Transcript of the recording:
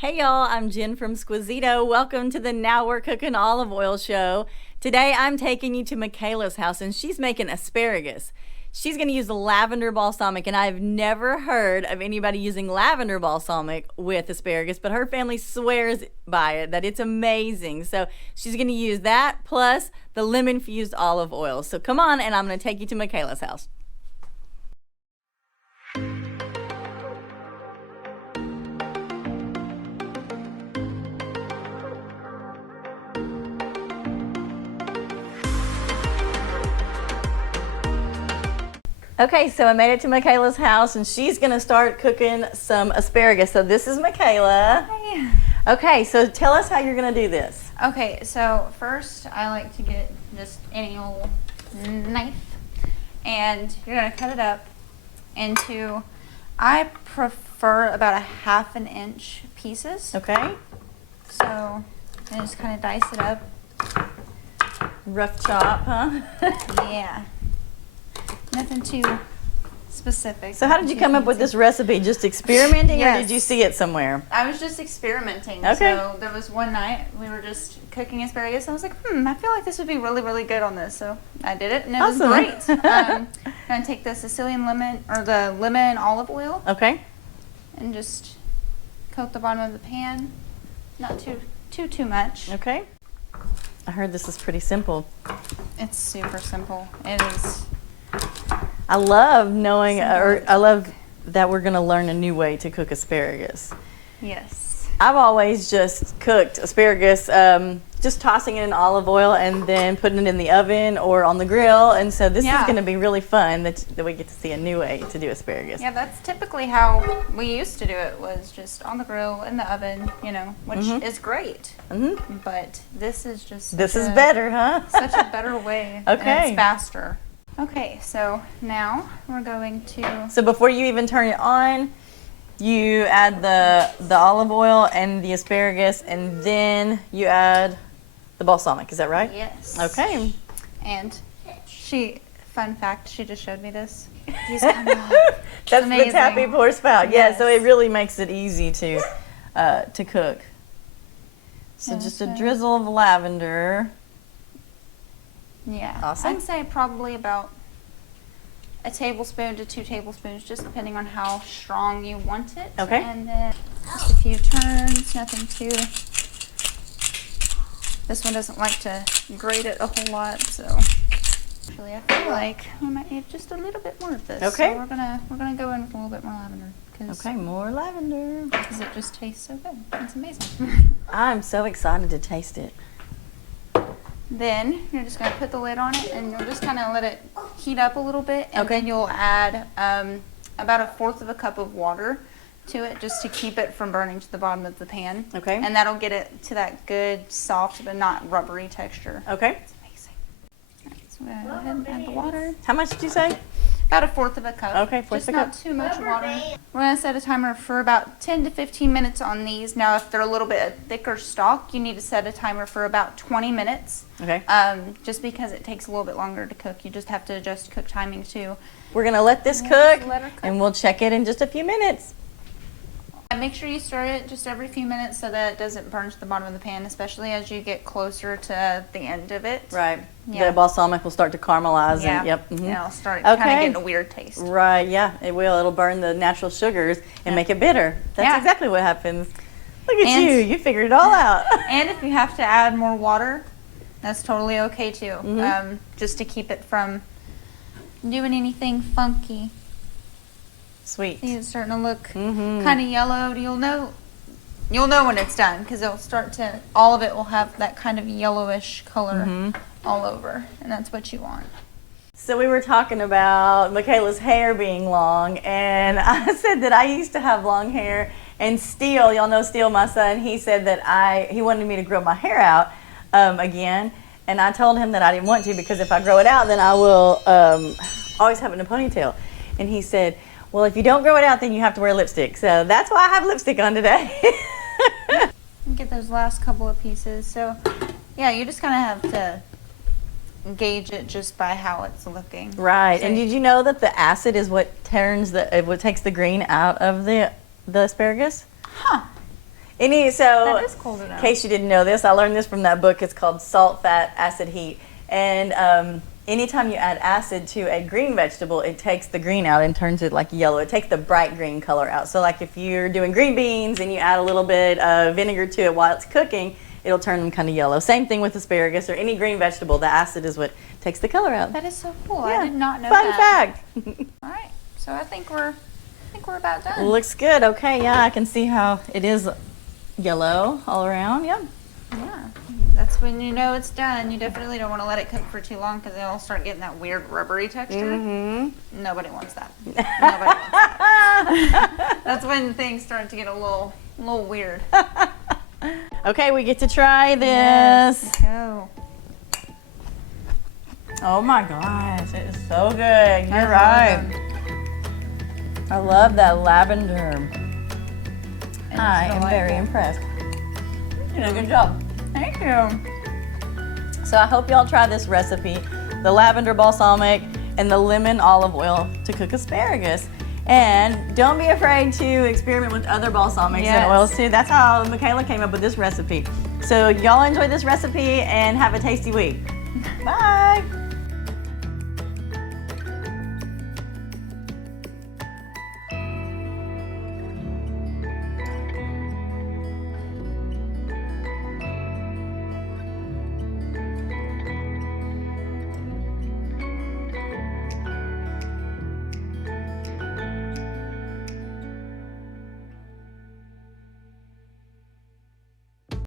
Hey y'all, I'm Jen from Squizito. Welcome to the Now We're Cooking Olive Oil show. Today I'm taking you to Michaela's house and she's making asparagus. She's going to use the lavender balsamic, and I've never heard of anybody using lavender balsamic with asparagus, but her family swears by it, that it's amazing. So she's going to use that plus the lemon-fused olive oil. So come on, and I'm going to take you to Michaela's house. Okay, so I made it to Michaela's house and she's gonna start cooking some asparagus. So this is Michaela. Hi. Okay, so tell us how you're gonna do this. Okay, so first I like to get just any old knife and you're gonna cut it up into, I prefer about a 1/2 inch pieces. Okay. So I just kind of dice it up. Rough chop, huh? Yeah. Nothing too specific. So how did you come up with this recipe? Just experimenting, Yes. or did you see it somewhere? I was just experimenting. Okay. So there was one night we were just cooking asparagus and I was like, I feel like this would be really, really good on this. So I did it and it Awesome. was great. I'm going to take the Sicilian lemon, or the lemon olive oil, Okay. and just coat the bottom of the pan. Not too much. Okay. I heard this is pretty simple. It's super simple. It is. I love knowing, Simple or to I love that we're gonna learn a new way to cook asparagus. Yes. I've always just cooked asparagus, just tossing it in olive oil and then putting it in the oven or on the grill. And so this is Yeah. going to be really fun that we get to see a new way to do asparagus. Yeah, that's typically how we used to do it, was just on the grill, in the oven, which is great. Mm-hmm. But this is just This is better, huh? such a better way. Okay. And it's faster. Okay, so now we're going to. So before you even turn it on, you add the olive oil and the asparagus, and then you add the balsamic. Is that right? Yes. Okay. And fun fact, she just showed me this. These come off. That's amazing. the tappy pour spout. Yeah, so Yes. it really makes it easy to cook. So Yeah, just a so- drizzle of lavender. Yeah. Awesome. I'd say probably about a tablespoon to 2 tablespoons, just depending on how strong you want it. Okay. And then just a few turns, nothing too. This one doesn't like to grate it a whole lot, so actually I feel like we might need just a little bit more of this. Okay. So we're gonna go in with a little bit more lavender, Okay, more lavender. because it just tastes so good. It's amazing. I'm so excited to taste it. Then you're just going to put the lid on it and you'll just kind of let it heat up a little bit, and Okay. then you'll add about 1/4 cup of water to it, just to keep it from burning to the bottom of the pan. Okay. And that'll get it to that good soft but not rubbery texture. Okay. It's amazing. All right, so we're going to go ahead and add the water. How much did you say? About 1/4 cup. Okay, 1/4 Just not cup. too much water. We're going to set a timer for about 10 to 15 minutes on these. Now, if they're a little bit thicker stock, you need to set a timer for about 20 minutes. Okay. Just because it takes a little bit longer to cook. You just have to adjust cook timing too. We're going to let this Yeah, cook, just let her cook. and we'll check it in just a few minutes. And make sure you stir it just every few minutes so that it doesn't burn to the bottom of the pan, especially as you get closer to the end of it. Right. Yeah. The balsamic will start to caramelize. Yeah. And, yep. mhm. Yeah, it'll start kind of Okay. getting a weird taste. Right, yeah, it will. It'll burn the natural sugars and Yeah. make it bitter. That's Yeah. exactly what happens. Look at And- you figured it all out. And if you have to add more water, that's totally okay too. Mhm. Just to keep it from doing anything funky. Sweet. See, it's starting to look Mhm. kind of yellowed. You'll know when it's done, because it'll start to, all of it will have that kind of yellowish color Mhm. all over, and that's what you want. So we were talking about Michaela's hair being long, and I said that I used to have long hair, and Steele, y'all know Steele, my son, he said that he wanted me to grow my hair out again, and I told him that I didn't want to, because if I grow it out, then I will always have it in a ponytail. And he said, well, if you don't grow it out, then you have to wear lipstick. So that's why I have lipstick on today. Get those last couple of pieces. So, yeah, you just kind of have to gauge it just by how it's looking. Right. So And did you know that the acid is what takes the green out of the asparagus? Huh. That is cool to know. In case you didn't know this, I learned this from that book. It's called Salt, Fat, Acid, Heat. And anytime you add acid to a green vegetable, it takes the green out and turns it like yellow. It takes the bright green color out. So like if you're doing green beans and you add a little bit of vinegar to it while it's cooking, it'll turn them kind of yellow. Same thing with asparagus or any green vegetable. The acid is what takes the color out. That is so cool. Yeah. I did not know Fun that. fact. All right. So I think we're about done. Looks good. Okay, yeah, I can see how it is yellow all around. Yep. Yeah. That's when you know it's done. You definitely don't want to let it cook for too long because it'll start getting that weird rubbery texture. Mm-hmm. Nobody wants that. Nobody wants that. That's when things start to get a little weird. Okay, we get to try this. Yes. Go. Oh my gosh, it is so good. You're right. I love that lavender. I am very impressed. You did a good job. Thank you. So I hope y'all try this recipe, the lavender balsamic and the lemon olive oil to cook asparagus. And don't be afraid to experiment with other balsamics and oils too. That's how Michaela came up with this recipe. So y'all enjoy this recipe and have a tasty week. Bye.